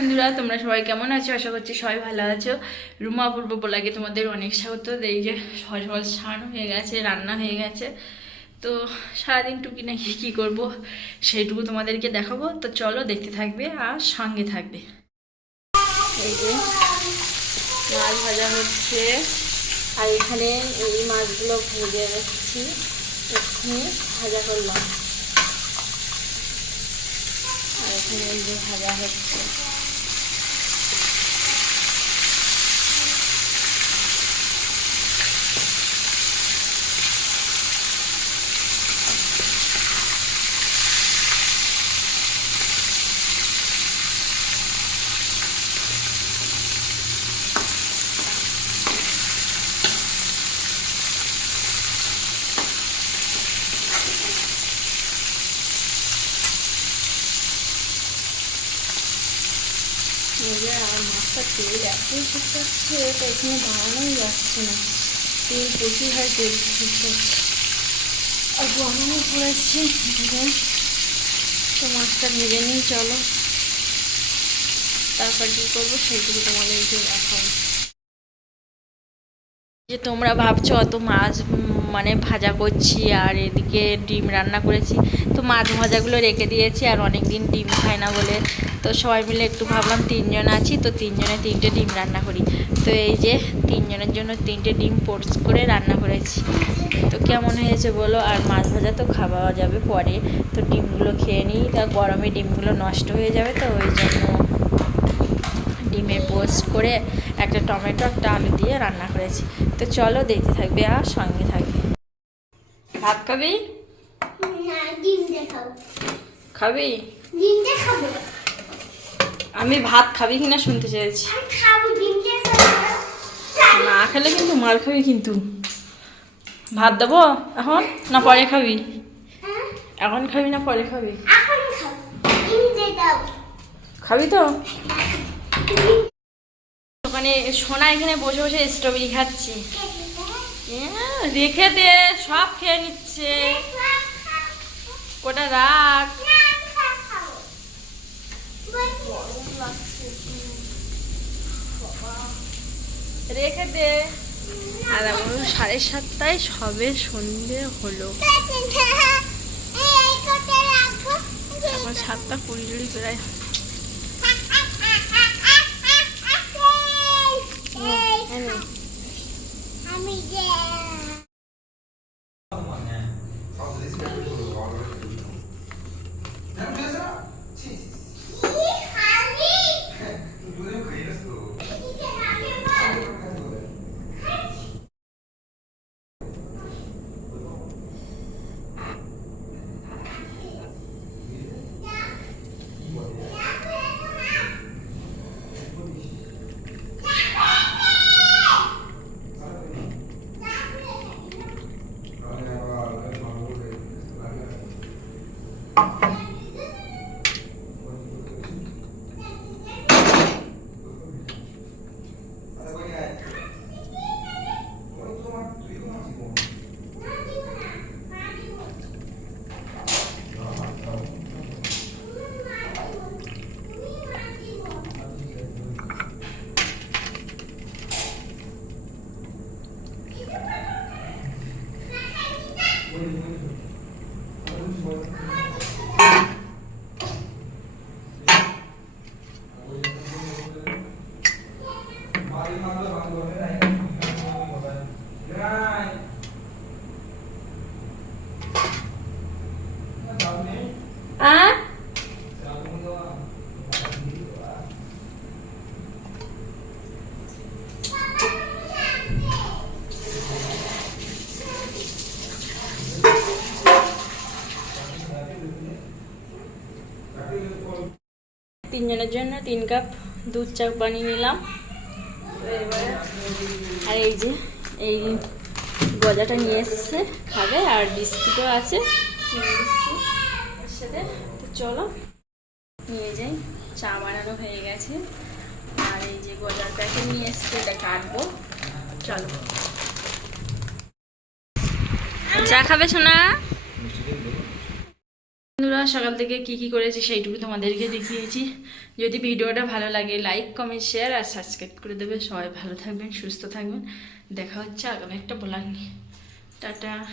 বন্ধুরা, তোমরা সবাই কেমন আছো? আশা করছি সবাই ভালো আছো। রুমা পূর্ব বলাকে তোমাদের অনেক স্বাগত। এই যে সকাল সকাল স্নান হয়ে গেছে, রান্না হয়ে গেছে। তো সারাদিন টুকি নাকি কী করব সেইটুকু তোমাদেরকে দেখাবো। তো চলো দেখতে থাকবে আর সঙ্গে থাকবে। এই যে মাছ ভাজা হচ্ছে। আর এখানে এই মাছগুলো ভেজে রাখছি এক্ষুনি ভাজা করলাম। আর এখানে এই যে ভাজা হচ্ছে। এই আর মাছটা তেল এতই শুকাচ্ছে তো এখানে দাঁড়ানোই যাচ্ছে না। তেল প্রচুর হয় তেল শুকাচ্ছে আর গরমও পড়েছে তো মাছটা ভেজে নিয়ে চলো। তারপর কী করব, সেইটুকু তোমাদেরকে দেখাবো। যে তোমরা ভাবছ অত মাছ মানে ভাজা করছি আর এদিকে ডিম রান্না করেছি, তো মাছ ভাজাগুলো রেখে দিয়েছি আর অনেক দিন ডিম খাই না বলে। তো সবাই মিলে একটু ভাবলাম তিনজন আছি, তো তিনজনে তিনটে ডিম রান্না করি। তো এই যে তিনজনের জন্য তিনটে ডিম পোস্ট করে রান্না করেছি। তো কেমন হয়েছে বলো? আর মাছ ভাজা তো খাওয়া যাবে পরে। তো ডিমগুলো খেয়ে নিই, তা গরমে ডিমগুলো নষ্ট হয়ে যাবে তো ওই জন্য ডিমের পোস্ট করে একটা টমেটো একটা আলু দিয়ে রান্না করেছি। তো চলো দেখতে থাকবে আর সঙ্গে থাকবে। ভাত খাবি? ডিম খাবি। আমি ভাত খাবি কিনা শুনতে চেয়েছি ডিম না খেলে কিন্তু মার খাবি কিন্তু। ভাত দেবো এখন না পরে খাবি? হ্যাঁ? এখন খাবি না পরে খাবি? খাব। ডিম তো? ওখানে সোনা এখানে বসে বসে স্ট্রবেরি খাচ্ছি। হ্যাঁ, রেখে দে সব খেয়ে নিচ্ছে। কোটা রাখ রেখে দে। আর এখন সাড়ে সাতটায় সবে সন্ধে হলো। এখন সাতটা কুড়ি টুড়ি প্রায় আমি যে খালি আ তিনজনের জন্য তিন কাপ দুধ চা বানিয়ে নিলাম তো এবারে আর এই যে, এই গজাটা নিয়ে এসছে, খাবে, আর বিস্কুটও আছে। তো চলো, নিয়ে যাই। চা বানানো হয়ে গেছে। আর এই যে গজার প্যাকেট নিয়ে এসছে, এটা কাটবো। চলো। চা খাবে বন্ধুরা সকাল থেকে কি কি করেছি সেইটুকু তোমাদেরকে দেখিয়েছি। যদি ভিডিওটা ভালো লাগে লাইক কমেন্ট শেয়ার আর সাবস্ক্রাইব করে দেবে। সবাই ভালো থাকবেন, সুস্থ থাকবেন। দেখা হচ্ছে আগামী একটা বলার নিয়ে। টাটা।